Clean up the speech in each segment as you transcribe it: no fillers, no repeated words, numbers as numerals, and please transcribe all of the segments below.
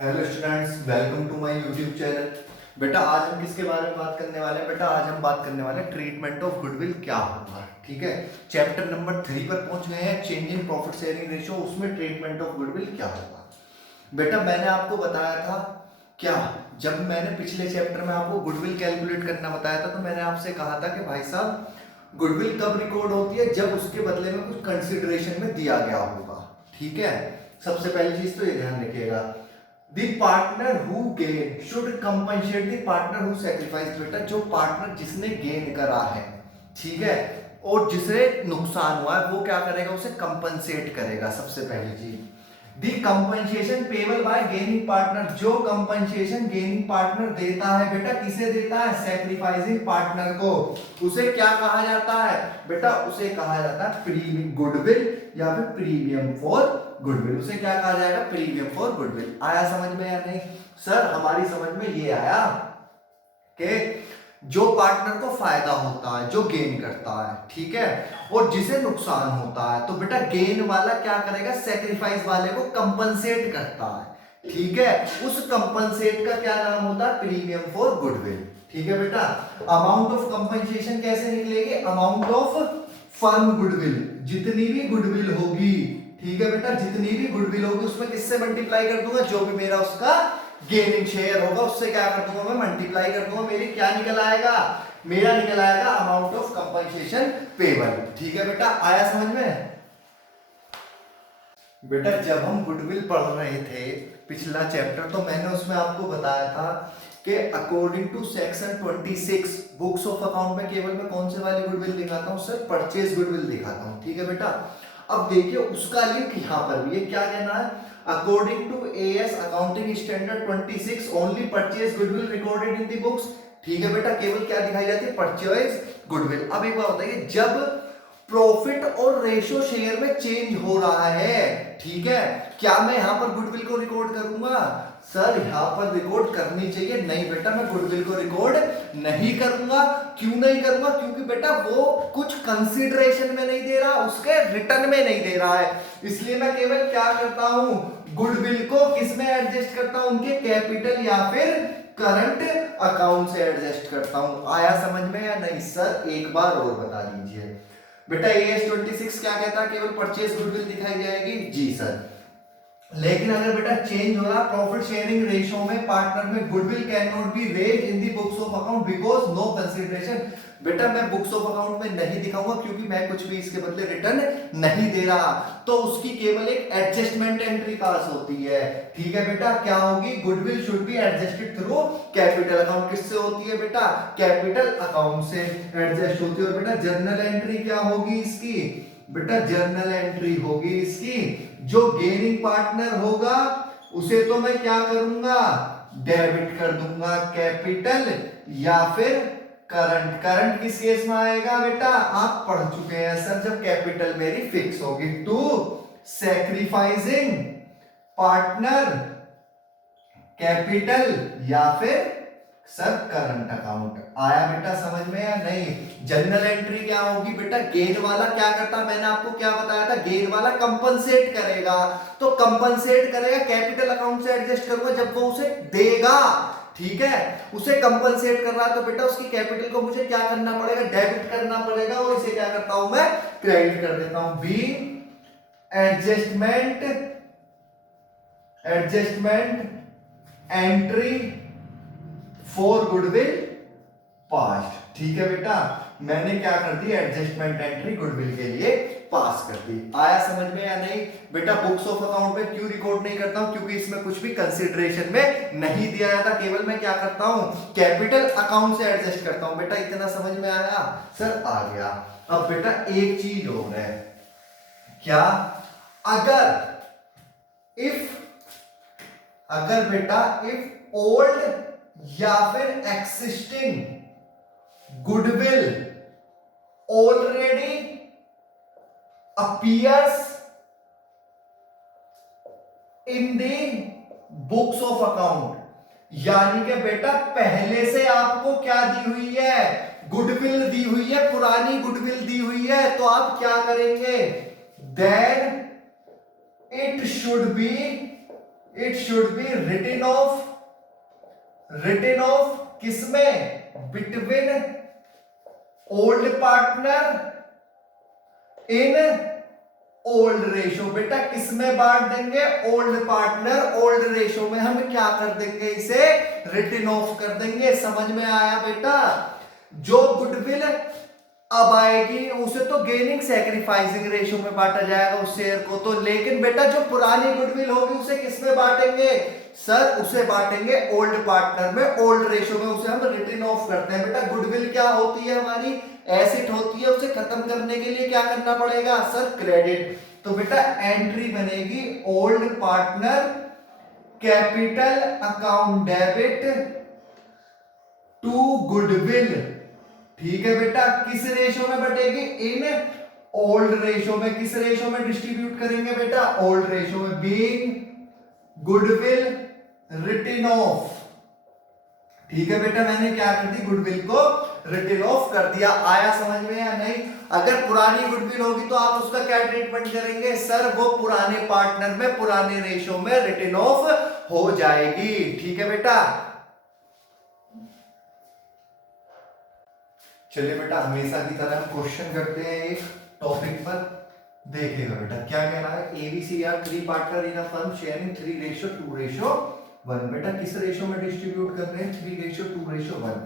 Hello students, welcome to my YouTube channel. बेटा आज हम किसके बारे में बात करने वाले हैं? बेटा आज हम बात करने वाले हैं ट्रीटमेंट ऑफ गुडविल क्या होगा। ठीक है, चैप्टर नंबर 3 पर पहुंच गए हैं, change in profit sharing ratio. उसमें ट्रीटमेंट ऑफ गुडविल क्या होगा। बेटा मैंने आपको बताया था क्या, जब मैंने पिछले चैप्टर में आपको गुडविल कैलकुलेट करना बताया था तो मैंने आपसे कहा था कि भाई साहब गुडविल कब रिकॉर्ड होती है, जब उसके बदले में कुछ कंसिडरेशन में दिया गया होगा। ठीक है, सबसे पहली चीज तो ये ध्यान रखिएगा, The partner who gain should compensate the partner who sacrifice। बेटा जो पार्टनर जिसने गेन करा है, ठीक है, और जिसे नुकसान हुआ है वो क्या करेगा, उसे कंपनसेट करेगा। सबसे पहली चीज, the compensation payable by gaining partner. जो कंपनसेशन गेनिंग पार्टनर देता है बेटा, किसे देता है? सैक्रिफाइसिंग पार्टनर को। उसे क्या कहा जाता है बेटा? उसे कहा जाता है प्रीमियम गुडविल या फिर प्रीमियम फॉर गुडविल। उसे क्या कहा जाएगा? Premium for goodwill. आया समझ में या नहीं? सर हमारी समझ में ये आया कि जो पार्टनर को फायदा होता है, जो गेन करता है, ठीक है, और जिसे नुकसान होता है, तो बेटा गेन वाला क्या करेगा? सैक्रिफाइस वाले को कंपनसेट करता है। ठीक है, उस कंपनसेट का क्या नाम होता है? Premium for goodwill. ठीक है बेटा, अमाउंट ऑफ कंपनसेशन कैसे निकलेगी? अमाउंट ऑफ फर्म गुडविल, जितनी भी गुडविल होगी, ठीक है बेटा, जितनी भी गुडविल होगी उसमें किससे मल्टीप्लाई कर दूंगा? जो भी मेरा उसका गेनिंग शेयर होगा उससे क्या कर दूंगा? मैं मल्टीप्लाई कर दूंगा। मेरी क्या निकल आएगा? मेरा निकल आएगा अमाउंट ऑफ कंपनसेशन पेबल। ठीक है बेटा, आया समझ में? बेटा जब हम गुडविल पढ़ रहे थे पिछला चैप्टर, तो मैंने उसमें आपको बताया था कि according to section 26 books of account में केवल मैं कौन से वाली गुडविल दिखाता हूँ? सर परचेज गुडविल दिखाता हूँ। ठीक है बेटा, अब देखिए उसका लिंक यहाँ पर भी है। क्या कहना है? According to AS accounting standard 26 only purchase goodwill recorded in the books. ठीक है बेटा, केवल क्या दिखाई जाती है? Purchase goodwill. अब एक बात बताइए, जब प्रॉफिट और रेशो शेयर में चेंज हो रहा है, ठीक है, क्या मैं यहां पर गुडविल को रिकॉर्ड करूंगा? सर यहां पर रिकॉर्ड करनी चाहिए। नहीं बेटा, मैं गुडविल को रिकॉर्ड नहीं करूंगा। क्यों नहीं करूंगा? क्योंकि बेटा वो कुछ कंसीडरेशन में नहीं दे रहा, उसके रिटर्न में नहीं दे रहा है। इसलिए मैं केवल क्या करता हूं? गुडविल को किसमें एडजस्ट करता हूं? उनके कैपिटल या फिर करंट अकाउंट से एडजस्ट करता हूं। आया समझ में या नहीं? सर एक बार और बता दीजिए बेटा, एएस 26 क्या कहता है? केवल परचेज गुडविल दिखाई जाएगी। जी सर, लेकिन अगर बेटा चेंज हो रहा प्रॉफिट शेयरिंग रेशियो में पार्टनर में, goodwill can not be raised in the books of account because no consideration. बेटा मैं बुक्स ऑफ अकाउंट में नहीं दिखाऊंगा क्योंकि मैं कुछ भी इसके बदले रिटर्न नहीं दे रहा, तो उसकी केवल एक एडजस्टमेंट एंट्री पास होती है। ठीक है बेटा, क्या होगी? Goodwill should be adjusted through capital account. किससे होती है बेटा? कैपिटल अकाउंट से एडजस्ट होती है। और बेटा जर्नल एंट्री क्या होगी इसकी? बेटा जर्नल एंट्री होगी इसकी, जो गेनिंग पार्टनर होगा उसे तो मैं क्या करूंगा? डेबिट कर दूंगा कैपिटल या फिर करंट। करंट किस केस में आएगा बेटा? आप पढ़ चुके हैं सर, जब कैपिटल मेरी फिक्स होगी। टू सैक्रिफाइसिंग पार्टनर कैपिटल या फिर सर करंट अकाउंट। आया बेटा समझ में या नहीं? जनरल एंट्री क्या होगी बेटा? गेन वाला क्या करता? मैंने आपको क्या बताया था? गेन वाला कंपनसेट करेगा, तो कंपनसेट करेगा कैपिटल अकाउंट से एडजस्ट करूंगा जब वो उसे देगा। ठीक है, उसे कंपनसेट कर रहा है तो बेटा उसकी कैपिटल को मुझे क्या करना पड़ेगा? डेबिट करना पड़ेगा, और इसे क्या करता हूं मैं? क्रेडिट कर देता हूं। B adjustment adjustment entry for goodwill passed. ठीक है बेटा, मैंने क्या कर दी? एडजस्टमेंट एंट्री गुडविल के लिए पास कर दी। आया समझ में या नहीं? बेटा बुक्स ऑफ अकाउंट में क्यों रिकॉर्ड नहीं करता हूं? क्योंकि इसमें कुछ भी कंसीडरेशन में नहीं दिया जाता, केवल मैं क्या करता हूं? कैपिटल अकाउंट से एडजस्ट करता हूं। बेटा इतना समझ में आया? सर आ गया। अब बेटा एक चीज और है, क्या? अगर बेटा इफ ओल्ड या फिर existing goodwill already appears in the books of account, यानी कि बेटा पहले से आपको क्या दी हुई है? गुडविल दी हुई है, पुरानी गुडविल दी हुई है, तो आप क्या करेंगे? Then it should be it should be written off किसमें, between old partner in old ratio. बेटा किसमें बांट देंगे, ओल्ड पार्टनर ओल्ड रेशो में हम क्या कर देंगे, इसे रिटन ऑफ कर देंगे। समझ में आया बेटा। जो गुडविल अब आएगी उसे तो गेनिंग सैक्रिफाइसिंग रेशो में बांटा जाएगा उस शेयर को तो, लेकिन बेटा जो पुरानी गुडविल होगी उसे किसमें बांटेंगे सर, उसे बांटेंगे ओल्ड पार्टनर में ओल्ड रेशो में, उसे हम रिटन ऑफ करते हैं। बेटा गुडविल क्या होती है, हमारी एसेट होती है, उसे खत्म करने के लिए क्या करना पड़ेगा सर, क्रेडिट। तो बेटा एंट्री बनेगी old partner capital account debit to goodwill. ठीक है बेटा, किस रेशो में बटेगी, इन ओल्ड रेशो में। किस रेशो में डिस्ट्रीब्यूट करेंगे बेटा, ओल्ड रेशो में। Being goodwill written off. ठीक है बेटा, मैंने क्या कर दी, गुडविल को रिटन ऑफ कर दिया। आया समझ में या नहीं। अगर पुरानी गुडविल होगी तो आप उसका क्या ट्रीटमेंट करेंगे सर, वो पुराने पार्टनर में पुराने रेशो में रिटन ऑफ हो जाएगी। ठीक है बेटा, चलिए बेटा हमेशा की तरह हम क्वेश्चन करते हैं एक टॉपिक पर। देखिएगा बेटा क्या कह रहा है, ABC are three partner in a firm sharing 3:2:1। बेटा किस रेशो में डिस्ट्रीब्यूट कर रहे हैं, 3:2:1।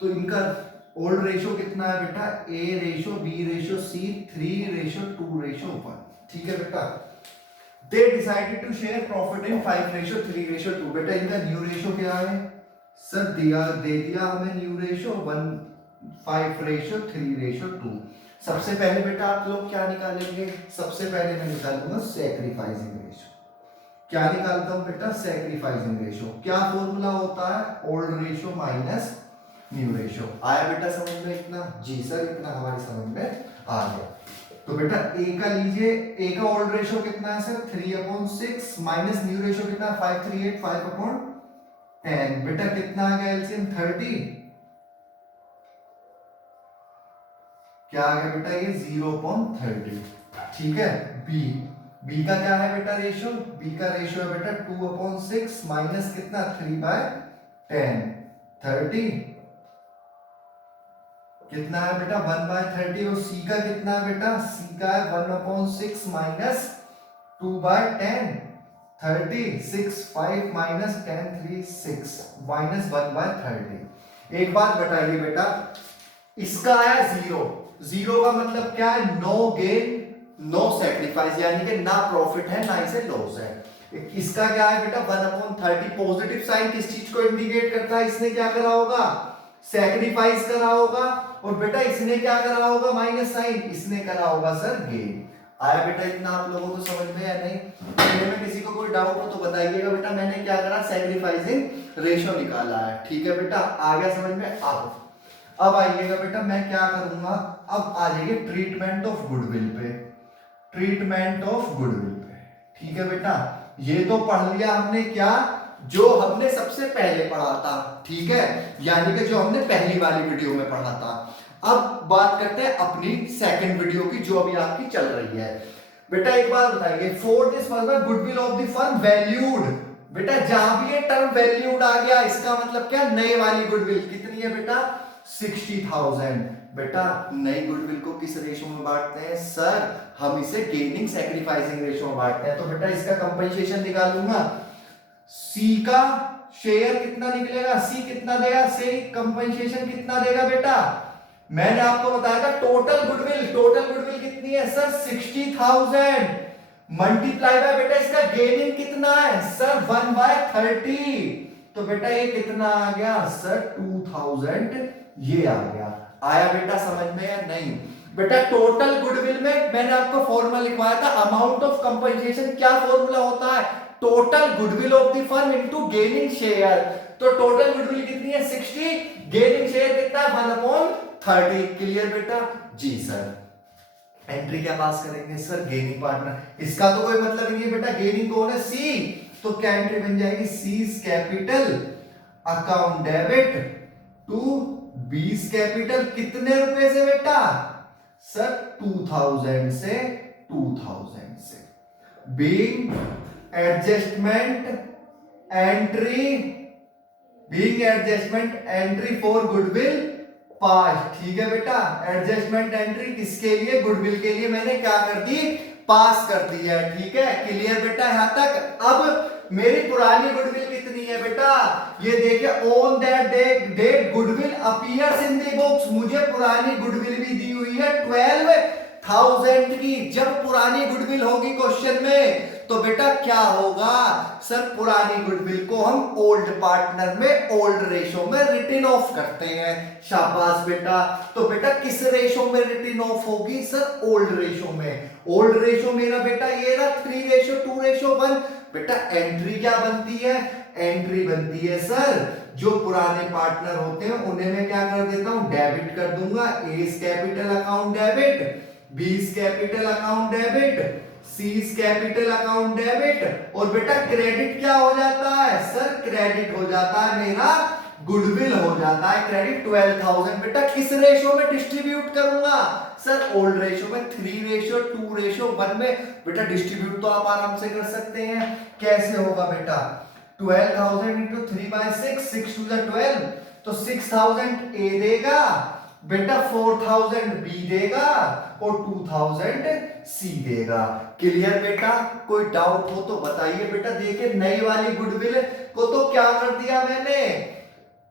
तो इनका ओल्ड रेशो कितना है बेटा, A:B:C 3:2:1। ठीक है बेटा, they decided to share profit in 5:3:2। बेटा इनका न्यू रेशो क्या है सर, दे दिया हमें न्यू रेशो 5:3:2। सबसे पहले बेटा आप लोग क्या निकालेंगे, सबसे पहले मैं निकालूंगा सैक्रिफाइसिंग रेशो। क्या निकालता हूं बेटा, सैक्रिफाइसिंग रेशो। क्या फॉर्मूला होता है, old ratio minus new ratio. आया बेटा समझ में इतना, जी सर इतना हमारी समझ में आ गया। तो बेटा ए का लीजिए, ए का ओल्ड रेशो कितना है सर, 3/6 माइनस न्यू रेशो कितना है 538, 5/10। बेटा कितना आ गया एलसीएम 30, क्या आ गया बेटा ये 0.30। ठीक है, बी, बी का क्या है बेटा रेशो, बी का रेशो है बेटा 2/6 माइनस कितना 3/10, 30 कितना है बेटा 1/30। और सी का कितना है बेटा, सी का है 1/6 माइनस 2/10, 36, 5 माइनस 10, 3 6 माइनस 1/30। एक बात बताइए बेटा, इसका आया 0, 0 का मतलब क्या है, नो गेन नो सैक्रिफाइस, यानी कि ना प्रॉफिट है ना इसे लॉस है। इसका क्या है बेटा 1/30। पॉजिटिव साइन किस चीज को इंडिकेट करता है, इसने क्या करा होगा, सैक्रिफाइस करा होगा। और बेटा इसने क्या करा होगा, माइनस साइन, इसने करा होगा सर गेन। आया बेटा इतना आप लोगों को समझ में या नहीं। में किसी को कोई डाउट हो तो बताइएगा बेटा, मैंने क्या करा, सैक्रिफाइसिंग रेशो निकाला है। ठीक है बेटा, आ गया समझ में। अब आइएगा बेटा मैं क्या करूंगा, अब आ जाइए ट्रीटमेंट ऑफ गुडविल पे, ट्रीटमेंट ऑफ गुडविल पे। ठीक है बेटा, ये तो पढ़ लिया हमने क्या, जो हमने सबसे पहले पढ़ा था। ठीक है, यानी कि जो हमने पहली वाली वीडियो में पढ़ा था। अब बात करते हैं अपनी सेकंड वीडियो की, जो अभी आपकी चल रही है। बेटा एक बात बताइए, for this goodwill of the firm valued. बेटा जहां भी ये टर्म वैल्यूड आ गया, इसका मतलब क्या, नए वाली गुडविल कितनी है बेटा, 60,000। बेटा नई गुडविल को किस रेशो में बांटते हैं सर, हम इसे गेनिंग सैक्रिफाइसिंग रेशो में बांटते हैं। तो बेटा इसका कंपनसेशन निकालूंगा, सी का शेयर कितना निकलेगा, सी कितना देगा, सी कंपनसेशन कितना देगा बेटा, मैंने आपको बताया था टोटल गुडविल कितनी है सर 60,000 मल्टीप्लाई बाय बेटा इसका गेनिंग कितना है सर 1/30। तो बेटा ये कितना आ गया सर 2000, ये आ गया। आया बेटा समझ में या नहीं। बेटा टोटल गुडविल में मैंने आपको फॉर्मूला लिखवाया था, अमाउंट ऑफ कंपनसेशन क्या फॉर्मूला होता है, total goodwill of the firm into gaining share. तो टोटल गुडविल कितनी है 60, गेनिंग शेयर कितना है 1/30। क्लियर बेटा, जी सर। एंट्री क्या पास करेंगे सर, गेनिंग पार्टनर। इसका तो कोई मतलब नहीं है बेटा, गेनिंग कौन है सी, तो क्या एंट्री बन जाएगी, C's capital account debit to B's capital. कितने रुपए से बेटा सर 2000 से, 2000 से। Being adjustment entry being adjustment entry for goodwill pass. ठीक है बेटा, एडजस्टमेंट एंट्री किसके लिए? गुडविल के लिए मैंने क्या कर दी? पास कर दी है। ठीक है, क्लियर बेटा यहां तक। अब मेरी पुरानी गुडविल कितनी है बेटा? ये देखिए, on that date goodwill appears in the books. मुझे पुरानी गुडविल भी दी हुई है 12,000 की। जब पुरानी गुडविल होगी क्वेश्चन में तो बेटा क्या होगा? सर पुरानी गुडविल को हम ओल्ड पार्टनर में ओल्ड रेशो में रिटन ऑफ करते हैं। शाबाश बेटा। तो बेटा किस रेशो में रिटन ऑफ होगी? सर ओल्ड रेशो में। ओल्ड रेशो मेरा बेटा ये ना 3:2:1। बेटा एंट्री क्या बनती है? एंट्री बनती है सर, जो पुराने पार्टनर होते हैं उन्हें मैं क्या कर देता हूं? डेबिट कर दूंगा। A capital account debit, B capital account debit, C capital account debit, और बेटा क्रेडिट क्या हो जाता है? सर क्रेडिट हो जाता है मेरा गुडविल हो जाता है क्रेडिट 12,000। बेटा किस रेशो में डिस्ट्रीब्यूट करूंगा? सर ओल्ड रेशो में 3:2:1 में। बेटा डिस्ट्रीब्यूट तो आप आराम से कर सकते हैं। कैसे होगा बेटा? 12,000 इंटू 3/6, 6 to the 12, तो 6,000 ए देगा बेटा, 4,000 बी देगा और 2,000 सी देगा। क्लियर बेटा? कोई डाउट हो तो बताइए बेटा। देखिए नई वाली गुडविल को तो क्या कर दिया मैंने?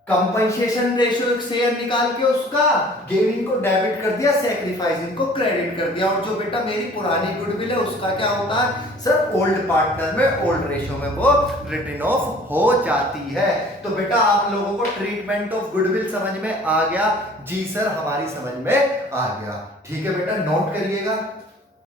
कंपनसेशन रेशियो शेयर निकाल के उसका गेनिंग को डेबिट कर दिया, सैक्रिफाइसिंग को क्रेडिट कर दिया। और जो बेटा मेरी पुरानी गुडविल है उसका क्या होता है? सर ओल्ड पार्टनर में ओल्ड रेशियो में वो रिटन ऑफ हो जाती है। तो बेटा आप लोगों को ट्रीटमेंट ऑफ गुडविल समझ में आ गया? जी सर हमारी समझ में आ गया। ठीक है बेटा, नोट करिएगा।